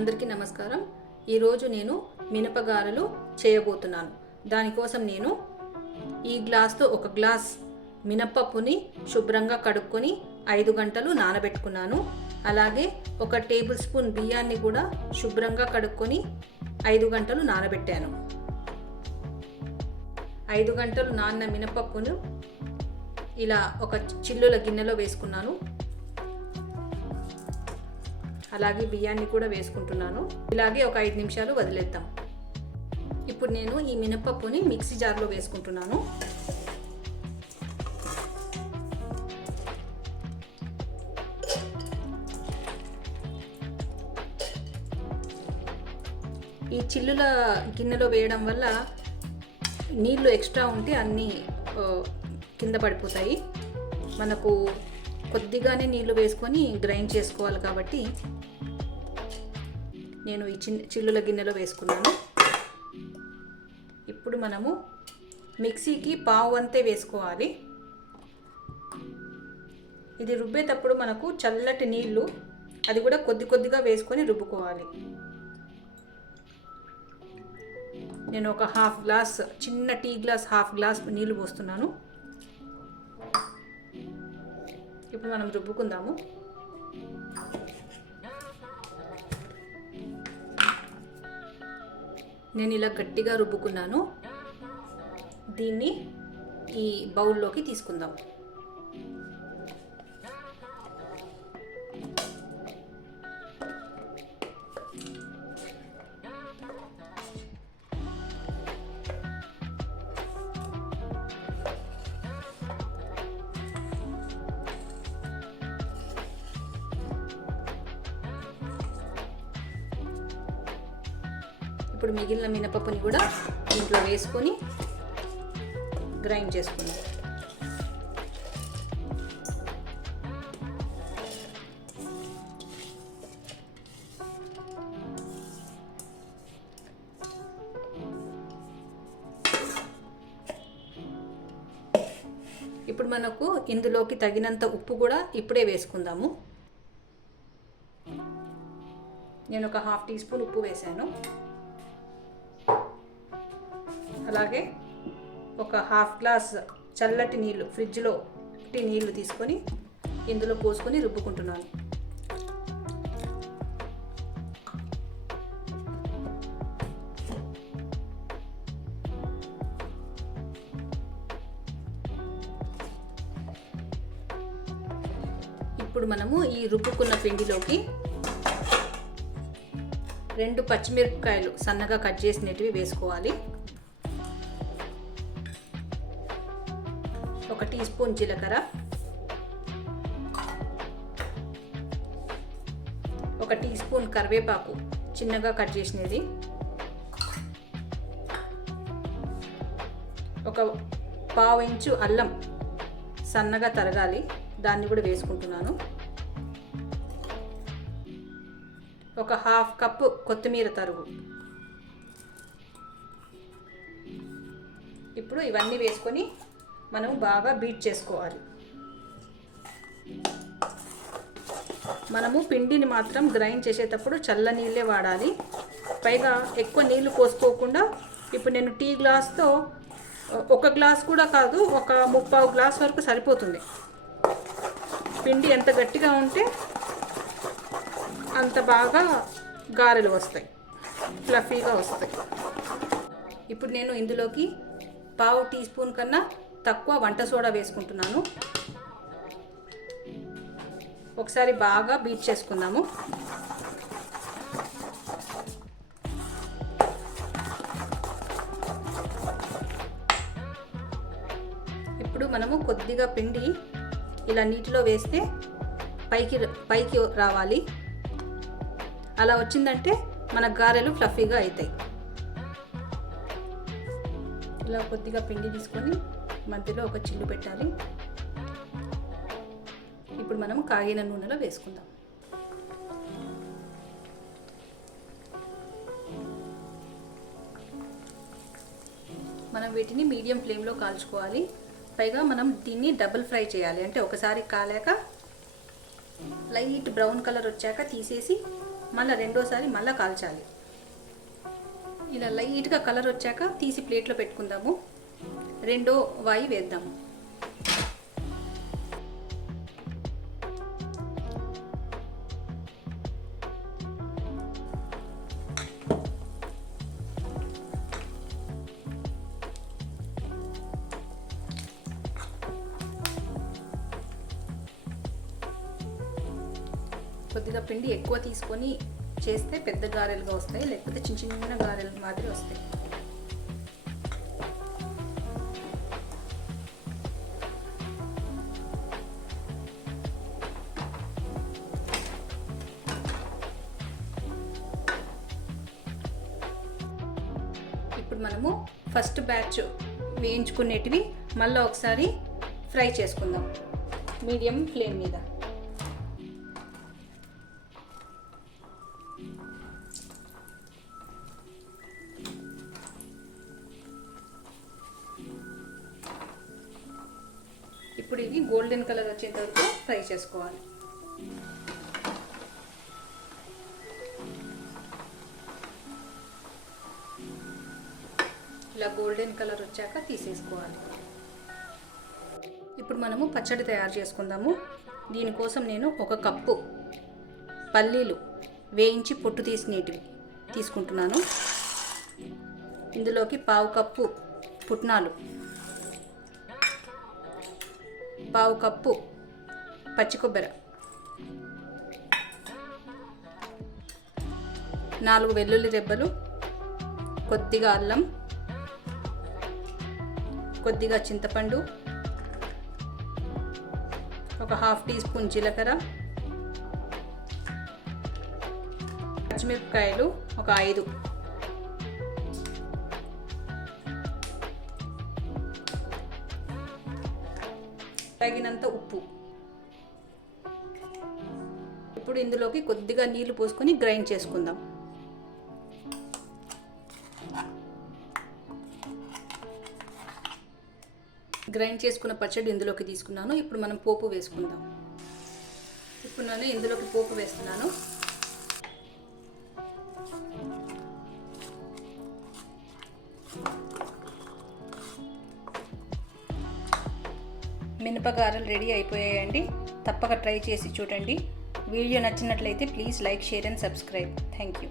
అందరికీ నమస్కారం। ఈరోజు నేను మినపగారెలు చేయబోతున్నాను। దానికోసం నేను ఈ గ్లాస్తో ఒక గ్లాస్ మినపప్పుని శుభ్రంగా కడుక్కొని 5 గంటలు నానబెట్టుకున్నాను। అలాగే ఒక టేబుల్ స్పూన్ బియ్యాన్ని కూడా శుభ్రంగా కడుక్కొని 5 గంటలు నానబెట్టాను। 5 గంటలు నానిన మినపప్పును ఇలా ఒక చిల్లుల గిన్నెలో వేసుకున్నాను। అలాగే బియ్యాన్ని కూడా వేసుకుంటున్నాను। ఇలాగే ఒక 5 నిమిషాలు వదిలేద్దాం। ఇప్పుడు నేను ఈ మినపప్పుని మిక్సీ జార్లో వేసుకుంటున్నాను। ఈ చిల్లుల గిన్నెలో వేయడం వల్ల నీళ్లు ఎక్స్ట్రా ఉంటే అన్నీ కింద పడిపోతాయి। మనకు కొద్దిగానే నీళ్లు వేసుకొని గ్రైండ్ చేసుకోవాలి కాబట్టి నేను ఈ చిల్లుల గిన్నెలో వేసుకున్నాను। ఇప్పుడు మనము మిక్సీకి పావు వంతే వేసుకోవాలి। ఇది రుబ్బేటప్పుడు మనకు చల్లటి నీళ్లు అది కూడా కొద్దిగా వేసుకొని రుబ్బుకోవాలి। నేను ఒక హాఫ్ గ్లాస్ చిన్న టీ గ్లాస్ హాఫ్ గ్లాస్ నీళ్లు పోస్తున్నాను। ఇప్పుడు మనం రుబ్బుకుందాము। నేను ఇలా గట్టిగా రుబ్బుకున్నాను। దీన్ని ఈ బౌల్లోకి తీసుకుందాం। ఇప్పుడు మిగిలిన మినపప్పుని కూడా దీంట్లో వేసుకొని గ్రైండ్ చేసుకుందాం। ఇప్పుడు మనకు ఇందులోకి తగినంత ఉప్పు కూడా ఇప్పుడే వేసుకుందాము। నేను ఒక హాఫ్ టీ స్పూన్ ఉప్పు వేసాను। అలాగే ఒక హాఫ్ గ్లాస్ చల్లటి నీళ్ళు ఫ్రిడ్జ్లో నీళ్ళు తీసుకొని ఇందులో పోసుకొని రుబ్బుకుంటున్నాను। ఇప్పుడు మనము ఈ రుబ్బుకున్న పిండిలోకి 2 పచ్చిమిరపకాయలు సన్నగా కట్ చేసినవి వేసుకోవాలి। 1 టీ స్పూన్ జీలకర్ర, 1 టీ స్పూన్ కరివేపాకు చిన్నగా కట్ చేసినది, 1/4 ఇంచు అల్లం సన్నగా తరగాలి దాన్ని కూడా వేసుకుంటున్నాను। 1/2 కప్పు కొత్తిమీర తరుగు। ఇప్పుడు ఇవన్నీ వేసుకొని మనం బాగా బీట్ చేసుకోవాలి। మనము పిండిని మాత్రం గ్రైండ్ చేసేటప్పుడు చల్ల నీళ్ళే వాడాలి। పైగా ఎక్కువ నీళ్లు పోసుకోకుండా ఇప్పుడు నేను టీ గ్లాస్తో 1 గ్లాస్ కూడా కాదు, ఒక 3/4 గ్లాస్ వరకు సరిపోతుంది। పిండి ఎంత గట్టిగా ఉంటే అంత బాగా గారెలు వస్తాయి, ఫ్లఫీగా వస్తాయి। ఇప్పుడు నేను ఇందులోకి 1/2 టీ స్పూన్ కన్నా తక్కువ వంట సోడా వేసుకుంటున్నాను। ఒకసారి బాగా బీట్ చేసుకుందాము। ఇప్పుడు మనము కొద్దిగా పిండి ఇలా నీటిలో వేస్తే పైకి రావాలి। అలా వచ్చిందంటే మన గారెలు ఫ్లఫీగా అవుతాయి। ఇలా కొద్దిగా పిండి తీసుకొని మధ్యలో ఒక చిల్లు పెట్టాలి। ఇప్పుడు మనం కాగిన నూనెలో వేసుకుందాం। మనం వీటిని మీడియం ఫ్లేమ్లో కాల్చుకోవాలి। పైగా మనం దీన్ని డబుల్ ఫ్రై చేయాలి, అంటే ఒకసారి కాలాక లైట్ బ్రౌన్ కలర్ వచ్చాక తీసేసి మళ్ళీ రెండోసారి మళ్ళీ కాల్చాలి. ఇలా లైట్గా కలర్ వచ్చాక తీసి ప్లేట్లో పెట్టుకుందాము. రెండో వాయి వేద్దాము. కొద్దిగా పిండి ఎక్కువ తీసుకొని చేస్తే పెద్ద గారెలుగా వస్తాయి, లేకపోతే చిన్న చిన్న గారెల మాదిరి వస్తాయి. ఇప్పుడు మనము ఫస్ట్ బ్యాచ్ వేయించుకునేటివి మళ్ళీ ఒకసారి ఫ్రై చేసుకుందాం మీడియం ఫ్లేమ్ మీద. ఇప్పుడు ఇవి గోల్డెన్ కలర్ వచ్చేంత వరకు ఫ్రై చేసుకోవాలి. ఇలా గోల్డెన్ కలర్ వచ్చాక తీసేసుకోవాలి. ఇప్పుడు మనము పచ్చడి తయారు చేసుకుందాము. దీనికోసం నేను 1 కప్పు పల్లీలు వేయించి పొట్టు తీసినటివి తీసుకుంటున్నాను. ఇందులోకి 1/2 కప్పు పుట్నాలు, 1/2 కప్పు పచ్చి కొబ్బరి, 4 వెల్లుల్లి రెబ్బలు, కొద్దిగా అల్లం, కొద్దిగా చింతపండు, ఒక 1/2 టీ స్పూన్ జీలకర్ర, పచ్చిమిరపకాయలు ఒక 5, తగినంత ఉప్పు. ఇప్పుడు ఇందులోకి కొద్దిగా నీళ్లు పోసుకొని గ్రైండ్ చేసుకుందాం. గ్రైండ్ చేసుకున్న పచ్చడి ఇందులోకి తీసుకున్నాను. ఇప్పుడు మనం పోపు వేసుకుందాం. ఇప్పుడు నేను ఇందులోకి పోపు వేస్తున్నాను. మినపగారెలు రెడీ అయిపోయాయండి. తప్పక ట్రై చేసి చూడండి. వీడియో నచ్చినట్లయితే please like, share and subscribe. Thank you.